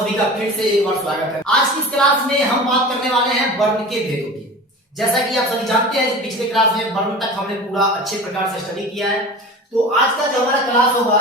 सभी का फिर से एक बार स्वागत है। आज की इस क्लास में हम बात करने वाले हैं वर्ण के भेदों की। जैसा कि आप सभी जानते हैं पिछले क्लास में वर्ण तक हमने पूरा अच्छे प्रकार से स्टडी किया है, तो आज का जो हमारा क्लास होगा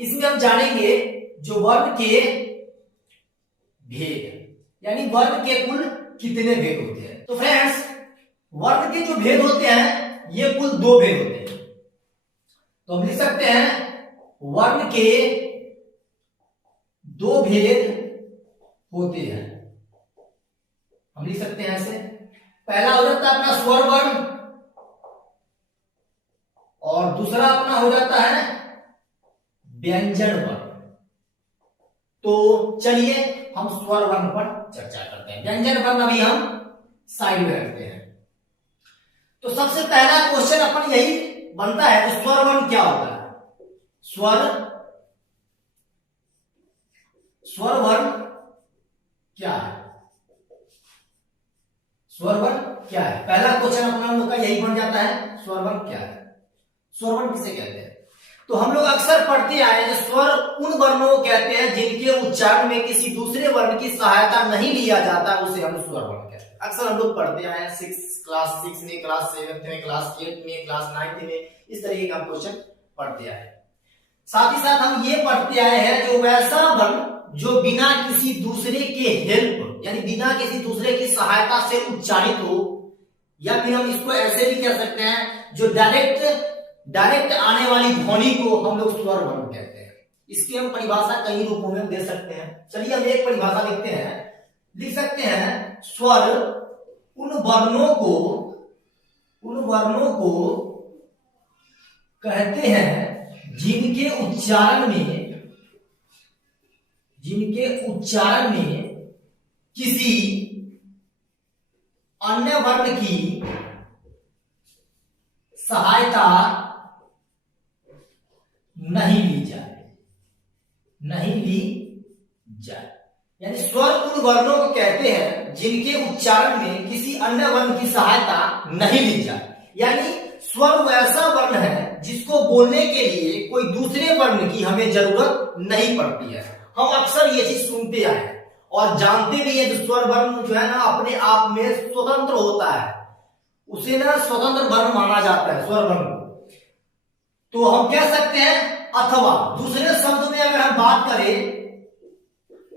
इसमें हम जानेंगे जो वर्ण के भेद, यानी वर्ण के कुल कितने भेद होते हैं। तो फ्रेंड्स, वर्ण के जो भेद होते हैं ये कुल 2 भेद होते हैं। तो हम लिख सकते हैं वर्ण के 2 भेद होते हैं। हम लिख सकते हैं ऐसे, पहला हो जाता है अपना स्वर वर्ण और दूसरा अपना हो जाता है व्यंजन वर्ण। तो चलिए हम स्वर वर्ण पर चर्चा करते हैं, व्यंजन वर्ण अभी हम साइड में रखते हैं। तो सबसे पहला क्वेश्चन अपन यही बनता है कि स्वर वर्ण क्या होता है। स्वर वर्ण क्या है? स्वर वर्ण क्या है? पहला क्वेश्चन अपना हम लोग का यही बन जाता है, स्वर वर्ण क्या है। स्वर वर्ण किसे कहते हैं? तो हम लोग अक्सर पढ़ते आए हैं स्वर उन वर्णों को कहते हैं जिनके उच्चारण में किसी दूसरे वर्ण की सहायता नहीं लिया जाता, उसे हम स्वर वर्ण कहते हैं। अक्सर हम लोग पढ़ते आए हैं क्लास 6 में, क्लास 7 में, क्लास 8 में, क्लास 9 में, इस तरीके का क्वेश्चन पढ़ते आए। साथ ही साथ हम ये पढ़ते आए हैं जो वैसा वर्ण जो बिना किसी दूसरे के हेल्प, यानी बिना किसी दूसरे की सहायता से उच्चारित हो, या फिर हम इसको ऐसे भी कह सकते हैं जो डायरेक्ट आने वाली ध्वनि को हम लोग स्वर वर्ण कहते हैं। इसकी हम परिभाषा कई रूपों में दे सकते हैं। चलिए हम एक परिभाषा देखते हैं। लिख सकते हैं स्वर उन वर्णों को कहते हैं जिनके उच्चारण में किसी अन्य वर्ण की सहायता नहीं ली जाए। यानी स्वर उन वर्णों को कहते हैं जिनके उच्चारण में किसी अन्य वर्ण की सहायता नहीं ली जाए। यानी स्वर वैसा वर्ण है जिसको बोलने के लिए कोई दूसरे वर्ण की हमें जरूरत नहीं पड़ती है। हम अक्सर ये चीज सुनते आए और जानते भी हैं कि स्वर वर्ण जो है ना अपने आप में स्वतंत्र होता है, उसे ना स्वतंत्र वर्ण माना जाता है स्वर वर्ण को। तो हम कह सकते हैं, अथवा दूसरे शब्द में अगर हम बात करें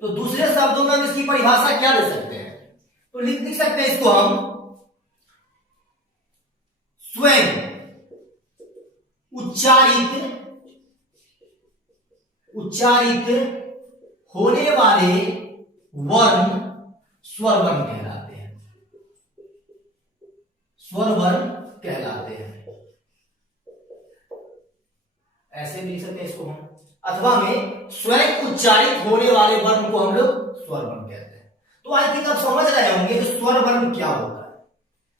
तो दूसरे शब्दों में हम इसकी परिभाषा क्या दे सकते हैं? तो लिख सकते हैं इसको हम स्वयं उच्चारित होने वाले वर्ण स्वर वर्ण कहलाते हैं। स्वर वर्ण कहलाते हैं। ऐसे भी लिख सकते हैं इसको हम, अथवा में स्वयं उच्चारित होने वाले वर्ण को हम लोग स्वर वर्ण कहते हैं। तो आई थिंक आप समझ रहे होंगे कि स्वर वर्ण क्या होता है।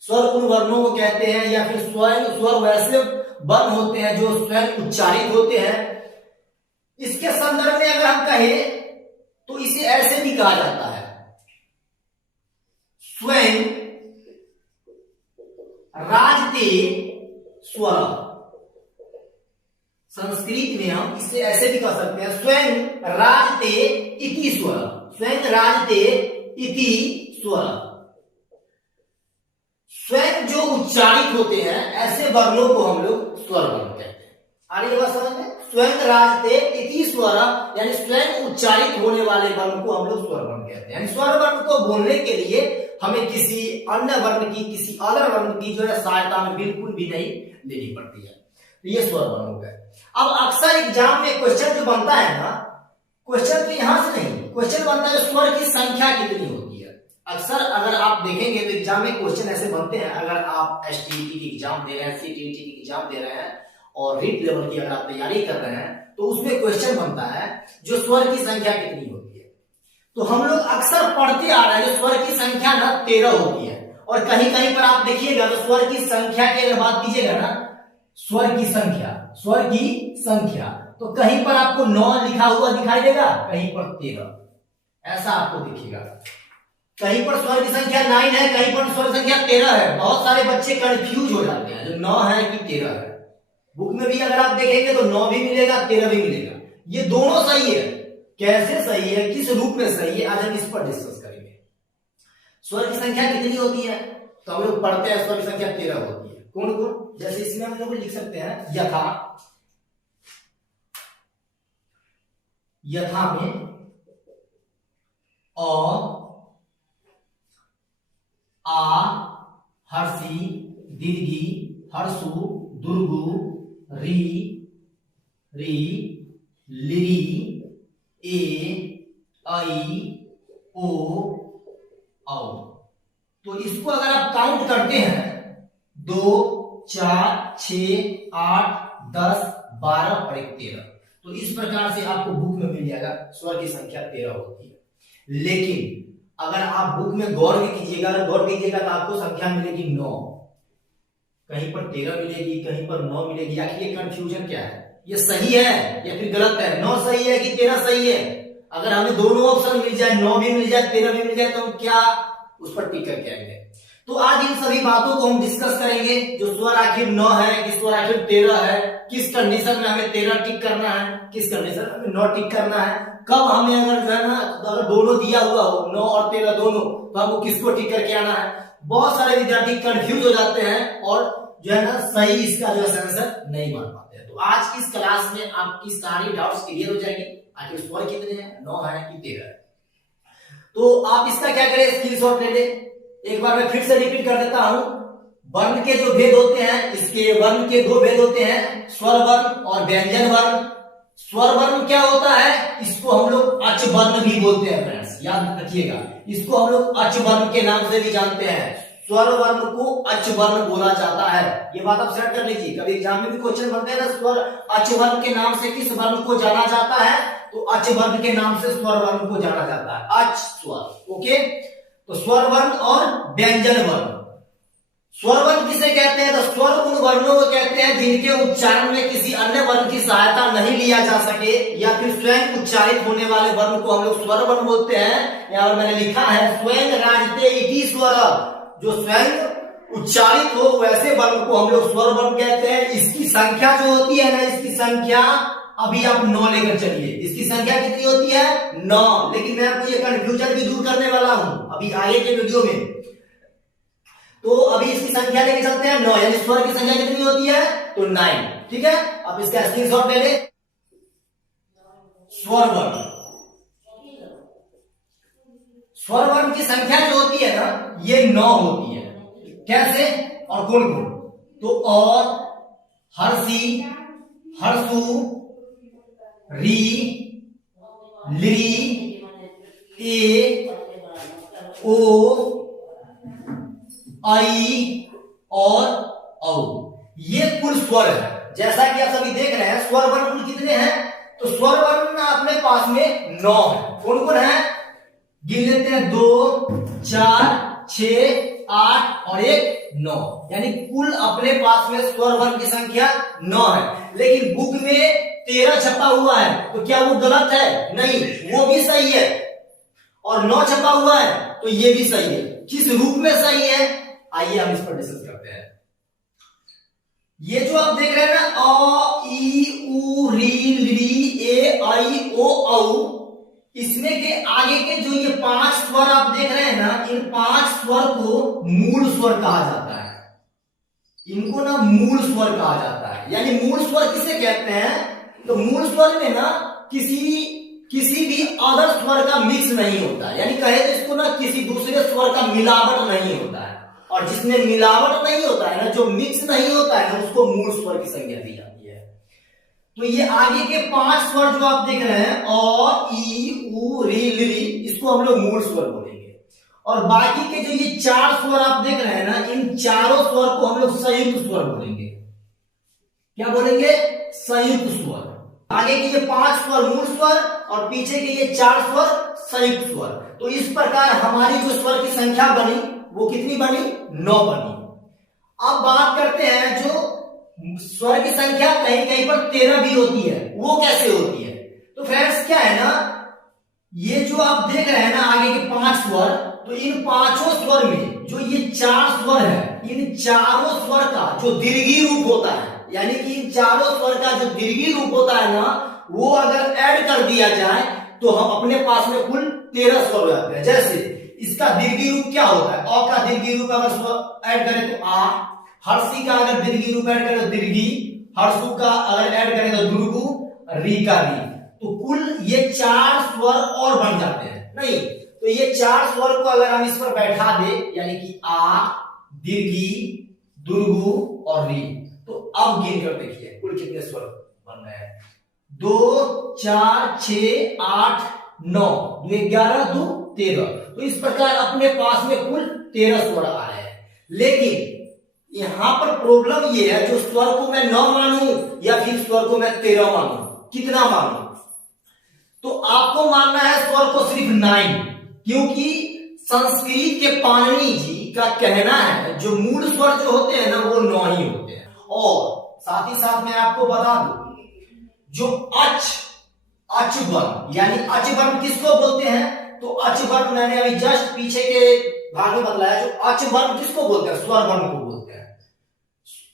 स्वर उन वर्णों को कहते हैं या फिर स्वर वैसे वर्ण होते हैं जो स्वयं उच्चारित होते हैं। इसके संदर्भ में अगर हम कहें तो इसे ऐसे भी कहा जाता है, स्वयं राजते स्वर। संस्कृत में हम इसे ऐसे भी कह सकते हैं, स्वयं राजते इति स्वर। स्वयं राजते इति स्वर। स्वयं जो उच्चारित होते हैं ऐसे वर्णों को हम लोग स्वर वर्ण कहते हैं। आगे बात समझ में, स्वयं राजते इति स्वर, यानी स्वयं उच्चारित होने वाले वर्ण को हम लोग स्वर वर्ण कहते हैं। यानी स्वर वर्ण को बोलने के लिए हमें किसी अन्य वर्ण की, किसी अलग वर्ण की जो है सहायता में बिल्कुल भी नहीं लेनी पड़ती है। तो ये स्वर वर्ण हो गए। अब अक्सर एग्जाम में क्वेश्चन जो बनता है ना, क्वेश्चन तो यहां से नहीं, क्वेश्चन बनता है स्वर की संख्या कितनी होती है। अक्सर अगर आप देखेंगे तो एग्जाम में क्वेश्चन ऐसे बनते हैं, अगर आप एसटीईटी की एग्जाम दे रहे हैं, सीटीईटी की एग्जाम दे रहे हैं और रीट लेवल की अगर आप तैयारी कर रहे हैं तो उसमें क्वेश्चन बनता है जो स्वर की संख्या कितनी होती है। तो हम लोग अक्सर पढ़ते आ रहे हैं स्वर की संख्या ना 13 होती है, और कहीं कहीं पर आप देखिएगा तो स्वर की संख्या की अगर बात कीजिएगा ना, स्वर की संख्या तो कहीं पर आपको 9 लिखा हुआ दिखाई देगा, कहीं पर 13, ऐसा आपको दिखेगा। कहीं पर स्वर की संख्या 9 है, कहीं पर स्वर संख्या 13 है। बहुत सारे बच्चे कंफ्यूज हो जाते हैं जो 9 है कि 13 है। बुक में भी अगर आप देखेंगे तो 9 भी मिलेगा, 13 भी मिलेगा, ये दोनों सही है। कैसे सही है, किस रूप में सही है, आज हम इस पर डिस्कस करेंगे। स्वर की संख्या कितनी होती है, तो हम लोग पढ़ते हैं स्वर की संख्या 13 होती है। कौन कौन, जैसे इसमें हम लोग लिख सकते हैं यथा, यथा में अ, आ, हर्षी, दीर्घी, हर्षु, दुर्गु, री, री, लिरी, ए, आई, ओ, औ। तो इसको अगर आप काउंट करते हैं 2, 4, 6, 8, 10, 12 और 13, तो इस प्रकार से आपको बुक में मिल जाएगा स्वर की संख्या 13 होती है। लेकिन अगर आप बुक में गौर भी कीजिएगा, तो आपको संख्या मिलेगी 9, कहीं पर 13 मिलेगी, कहीं पर 9 मिलेगी। आखिर ये कंफ्यूजन क्या है, ये सही है या फिर गलत है, 9 सही है कि 13 सही है? अगर हमें दोनों ऑप्शन मिल जाए, 9 भी मिल जाए, 13 भी मिल जाए, तो हम क्या उस पर टिक करके आएंगे? तो आज इन सभी बातों को हम डिस्कस करेंगे, जो स्वर आखिर 9 है कि स्वर आखिर 13 है, किस कंडीशन में हमें 13 टिक करना है, किस कंडीशन में हमें 9 टिक करना है, कब हमें अगर जो है ना, अगर दोनों दिया हुआ हो 9 और 13 दोनों, तो हमको किसको टिक करके आना है। बहुत सारे विद्यार्थी कंफ्यूज हो जाते हैं और जो है ना सही इसका जो आंसर नहीं मान पाते हैं। तो आज की इस क्लास में आपकी सारी डाउट्स क्लियर हो जाएंगे, आखिर स्वर कितने हैं, 9 है कि 13 है। तो आप इसका क्या करें, स्क्रीनशॉट ले लें। एक बार मैं फिर से रिपीट कर देता हूं, वर्ण के जो भेद होते हैं, इसके वर्ण के 2 भेद होते हैं, स्वर वर्ण और व्यंजन वर्ण। स्वर वर्ण क्या होता है, इसको हम लोग अच वर्ण भी बोलते हैं फ्रेंड्स, याद रखिएगा, इसको हम लोग अच वर्ण के नाम से भी जानते हैं। स्वर वर्ण को अच वर्ण बोला जाता है, ये बात आप सेट कर लीजिए। कभी एग्जाम में भी क्वेश्चन बनते हैं ना, स्वर अच वर्ण के नाम से किस वर्ण को जाना जाता है, तो अच वर्ण के नाम से स्वर वर्ण को जाना जाता है, अच स्वर। ओके, तो स्वर वर्ण और व्यंजन वर्ण। स्वर वर्ण किसे कहते हैं, तो स्वर उन वर्णों को कहते हैं जिनके उच्चारण में किसी अन्य वर्ण की सहायता नहीं लिया जा सके, या फिर स्वयं उच्चारित होने वाले वर्ण को हम लोग स्वर वर्ण बोलते हैं। यहाँ पर मैंने लिखा है स्वयं राजते इति स्वर, जो स्वयं उच्चारित हो वैसे वर्ण को हम लोग स्वर वर्ण कहते हैं। इसकी संख्या जो होती है ना, इसकी संख्या अभी आप 9 लेकर चलिए, इसकी संख्या कितनी होती है, 9। लेकिन मैं आपको ये कंफ्यूजन भी दूर करने वाला हूं अभी आगे के वीडियो में। तो अभी इसकी संख्या लेके चलते हैं 9, यानी स्वर की संख्या कितनी होती है, तो 9। ठीक है, अब इसका स्क्रीनशॉट ले ले। स्वर वर्ण, स्वर वर्ण की संख्या जो होती है ना, ये 9 होती है। कैसे और कौन कौन, तो और, हर्षी, हर्षु, री, लिरी, ए, ओ, आई और औ, ये कुल स्वर है। जैसा कि आप सभी देख रहे हैं, स्वर वर्ण कुल कितने हैं, तो स्वर वर्ण अपने पास में 9 है। कौन कौन है, गिन लेते हैं, 2, 4, 6, 8 और 1, 9, यानी कुल अपने पास में स्वर वर्ण की संख्या 9 है। लेकिन बुक में 13 छपा हुआ है, तो क्या वो गलत है, नहीं, वो भी सही है। और 9 छपा हुआ है, तो ये भी सही है। किस रूप में सही है, आइए हम इस पर डिस्कस करते हैं। ये जो आप देख रहे हैं ना, अ, ई, उ, री, ली, ए, आई, ओ, औ, इसमें के आगे के जो ये 5 स्वर आप देख रहे हैं ना, इन 5 स्वर को मूल स्वर कहा जाता है। इनको ना मूल स्वर कहा जाता है। यानी मूल स्वर किसे कहते हैं, तो मूल स्वर में ना किसी भी अदर स्वर का मिक्स नहीं होता है, यानी कहे तो इसको ना किसी दूसरे स्वर का मिलावट नहीं होता है। और जिसमें मिलावट नहीं होता है ना, जो मिक्स नहीं होता है ना, उसको मूल स्वर की संज्ञा दी जाती है। तो ये आगे के 5 स्वर जो आप देख रहे हैं, अ, ई, उ, री, ली, इसको हम लोग मूल स्वर बोलेंगे। और बाकी के जो ये 4 स्वर आप देख रहे हैं ना, इन चारों स्वर को हम लोग संयुक्त स्वर बोलेंगे। क्या बोलेंगे, संयुक्त स्वर। आगे के ये 5 स्वर मूल स्वर और पीछे के ये 4 स्वर संयुक्त स्वर। तो इस प्रकार हमारी जो स्वर की संख्या बनी, वो कितनी बनी, 9 बनी। अब बात करते हैं जो स्वर की संख्या कहीं कहीं पर 13 भी होती है, वो कैसे होती है। तो फ्रेंड्स क्या है ना, ये जो आप देख रहे हैं ना आगे के 5 स्वर, तो इन 5 स्वर में जो ये 4 स्वर है, इन चारों स्वर का जो दीर्घी रूप होता है, यानी कि इन चारों स्वर का जो दीर्घी रूप होता है ना, वो अगर ऐड कर दिया जाए तो हम अपने पास में कुल 13 स्वर हो जाते हैं। जैसे इसका दीर्घी रूप क्या होता है, अ का दीर्घी रूप अगर स्वर ऐड करें तो आ, हर्षी का अगर दीर्घी रूप ऐड करें तो दीर्घी, हर्षु का अगर ऐड करें तो दुर्गु, री का री। तो कुल ये 4 स्वर और बन जाते हैं। नहीं तो ये 4 स्वर को अगर हम इस पर बैठा दे, यानी कि आ, दीर्घी, दुर्गु और री, तो अब गिन कर देखिए कुल कितने स्वर बन रहे हैं। 2 4 6 8 9, 2 11 2 13। तो इस प्रकार अपने पास में कुल 13 स्वर आ रहे हैं। लेकिन यहां पर प्रॉब्लम ये है, जो स्वर को मैं 9 मानूं या फिर स्वर को मैं 13 मानूं, कितना मानूं? तो आपको मानना है स्वर को सिर्फ 9, क्योंकि संस्कृत के पाणिनि जी का कहना है जो मूल स्वर जो होते हैं ना वो 9 ही होते हैं। और साथ ही साथ मैं आपको बता दूं, जो अच वर्ण, यानी अच वर्ण किसको बोलते हैं? तो अच वर्ण मैंने अभी जस्ट पीछे के भाग में बतलाया। जो अच वर्ण किसको बोलते हैं? स्वर वर्ण को बोलते हैं।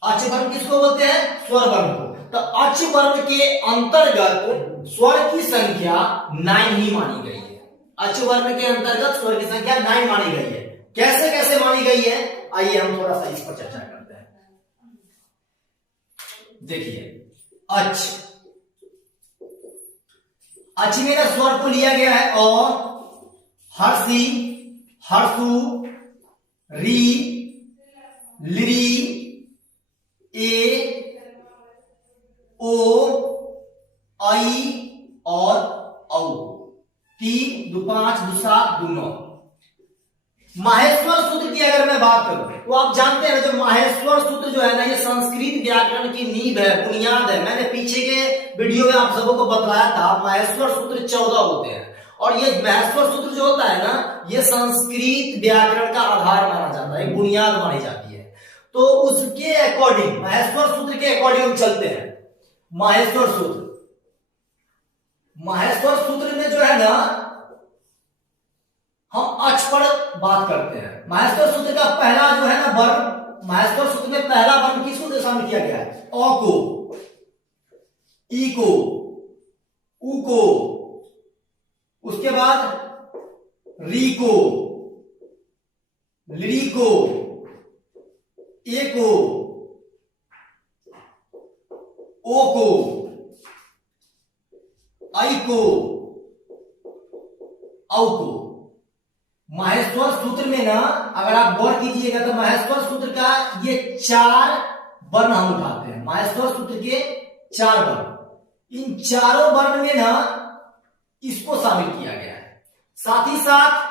अच वर्ण किसको बोलते हैं? स्वर वर्ण को। तो अच वर्ण के अंतर्गत स्वर की संख्या 9 ही मानी गई है। अच वर्ण के अंतर्गत स्वर की संख्या 9 मानी गई है। कैसे कैसे मानी गई है, आइए हम थोड़ा सा इस पर चर्चा करते हैं। देखिए अच में ना स्वर को लिया गया है अ, हर्षी, हर्षु, री, लिरी, ए, ओ, आई और औ। 3 2 5 2 7 2 9। माहेश्वर सूत्र की अगर मैं बात करूं तो आप जानते हैं जो माहेश्वर सूत्र जो है ना, ये संस्कृत व्याकरण की नींव है, बुनियाद है। मैंने पीछे के वीडियो में आप सबों को बतलाया था माहेश्वर सूत्र 14 होते हैं। और ये माहेश्वर सूत्र जो होता है ना, ये संस्कृत व्याकरण का आधार माना जाता है, बुनियाद मानी जाती है। तो उसके अकॉर्डिंग, माहेश्वर सूत्र के अकॉर्डिंग हम चलते हैं। माहेश्वर सूत्र में जो है ना, हम अच पर बात करते हैं। माहेश्वर सूत्र का पहला जो है ना वर्ण, माहेश्वर सूत्र में पहला वर्ण किसको शामिल किया गया है? अ को, ई को, उ को, उसके बाद री को, ली को, ए को, ओ को, आई को, औ को। माहेश्वर सूत्र में ना अगर आप गौर कीजिएगा तो माहेश्वर सूत्र का ये 4 वर्ण हम उठाते हैं। माहेश्वर सूत्र के 4 वर्ण, इन चारों वर्ण में ना इसको शामिल किया गया है। साथ ही साथ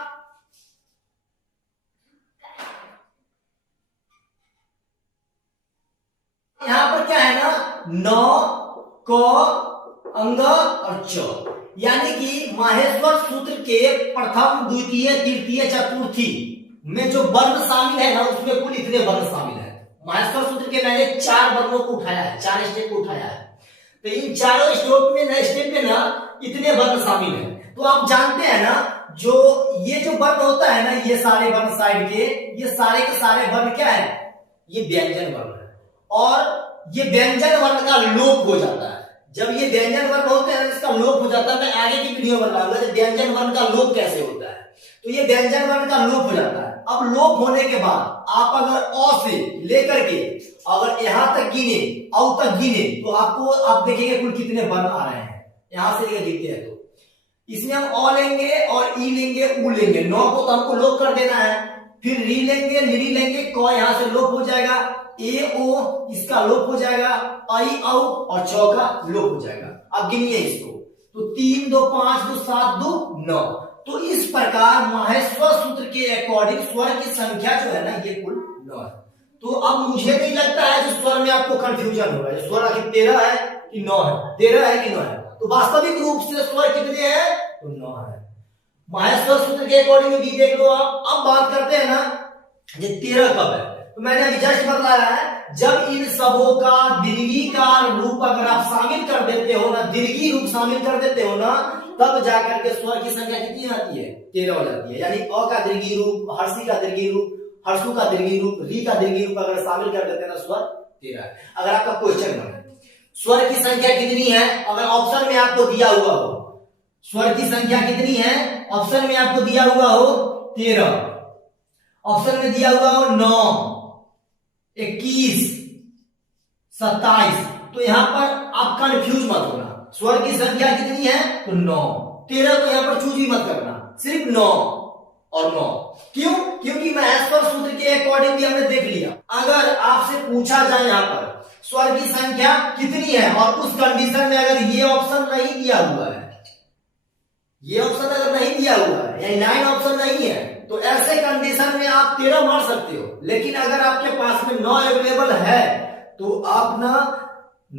यहां पर क्या है ना, न, क, अंग और च, यानी कि माहेश्वर सूत्र के प्रथम, द्वितीय, तृतीय, चतुर्थी में जो वर्ण शामिल है ना, उसमें कुल इतने वर्ण शामिल है। माहेश्वर सूत्र के मैंने 4 वर्णों को उठाया है, 4 स्टेप को उठाया है। तो इन चारों स्टेप में ना इतने वर्ण शामिल है। तो आप जानते हैं ना, जो ये जो वर्ण होता है ना, ये सारे वर्ण साइड के, ये सारे के सारे वर्ण क्या है? ये व्यंजन वर्ण है। और ये व्यंजन वर्ण का लोप हो जाता है। जब ये व्यंजन वर्ण होते हैं इसका लोप हो जाता है। मैं आगे की वीडियो में बताऊंगा व्यंजन वर्ण का लोप कैसे होता है। तो ये व्यंजन वर्ण का लोप हो जाता है। अब लोप होने के बाद आप अगर अ से लेकर के अगर यहां तक गिने, औ तक गिने, तो आपको आप देखिएगा कुल कितने वर्ण आ रहे हैं। यहां से लेकर गिनते हैं तो इसमें हम अ लेंगे और ई लेंगे, उ लेंगे। 9 को तो हमको लोप कर देना है। फिर री लेंगे, लिरी लेंगे, क यहां से लोप हो जाएगा, ए ओ इसका लोप हो जाएगा, आई औ और च का लोप हो जाएगा। अब गिनिए इसको, तो 3 2 5 2 7 2 9। तो इस प्रकार माहेश्वर सूत्र के अकॉर्डिंग स्वर की संख्या जो है ना, ये कुल 9 है। तो अब मुझे नहीं लगता है कि स्वर में आपको कंफ्यूजन होगा, स्वर आखिर 13 है कि 9 है, 13 है कि 9 है। तो वास्तविक रूप से स्वर कितने हैं? तो 9 है। माहेश्वर सूत्र के अकॉर्डिंग भी देख लो आप। अब बात करते हैं ना, ये 13 कब है? तो मैंने अभी जस्ट बताया है, जब इन सबों का दीर्घीकार रूप अगर आप शामिल कर देते हो ना, दीर्घी रूप शामिल कर देते हो ना, तब जाकर के स्वर की संख्या कितनी आती है? 13 हो जाती है। यानी अ का दीर्घी रूप, हर्षी का दीर्घी रूप, हर्षु का दीर्घी रूप, री का दीर्घी रूप अगर शामिल कर देते हैं ना, स्वर 13 है। अगर आपका क्वेश्चन बने स्वर की संख्या कितनी है, अगर ऑप्शन में आपको दिया हुआ हो स्वर की संख्या कितनी है? ऑप्शन में आपको दिया हुआ हो 13, ऑप्शन में दिया हुआ हो 9, 21, 27। तो यहां पर आप कंफ्यूज मत होना। स्वर की संख्या कितनी है? तो 9। 13 को यहां पर चूज भी मत करना, सिर्फ 9 और 9। क्यों? क्योंकि महत्व स्वर सूत्र के अकॉर्डिंग भी हमने देख लिया। अगर आपसे पूछा जाए यहां पर स्वर की संख्या कितनी है और उस कंडीशन में अगर ये ऑप्शन नहीं दिया हुआ है, ये ऑप्शन अगर नहीं दिया हुआ है यानी 9 ऑप्शन नहीं है, तो ऐसे कंडीशन में आप 13 मार सकते हो। लेकिन अगर आपके पास में 9 अवेलेबल है तो आप ना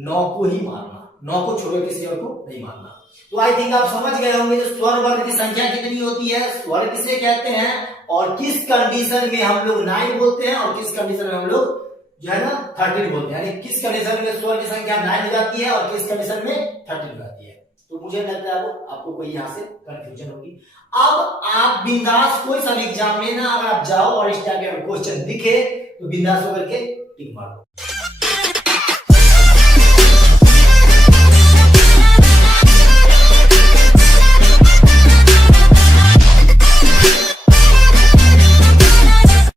9 को ही मारना, 9 को छोड़ो, किसी और को नहीं मारना। तो आई थिंक आप समझ गए होंगे स्वर वर्ग की संख्या कितनी होती है, स्वर किसे कहते हैं और किस कंडीशन में हम लोग 9 बोलते हैं और किस कंडीशन में हम लोग जो है ना 13 बोलते हैं। यानी किस कंडीशन में स्वर की संख्या 9 हो जाती है और किस कंडीशन में 13 हो जाती है। तो मुझे लगता है आपको कोई यहां से कंफ्यूजन होगी। अब आप बिंदास कोई सा एग्जाम में ना अगर आप जाओ और इस टाइप का क्वेश्चन दिखे तो बिंदास होकर के टिक मार दो।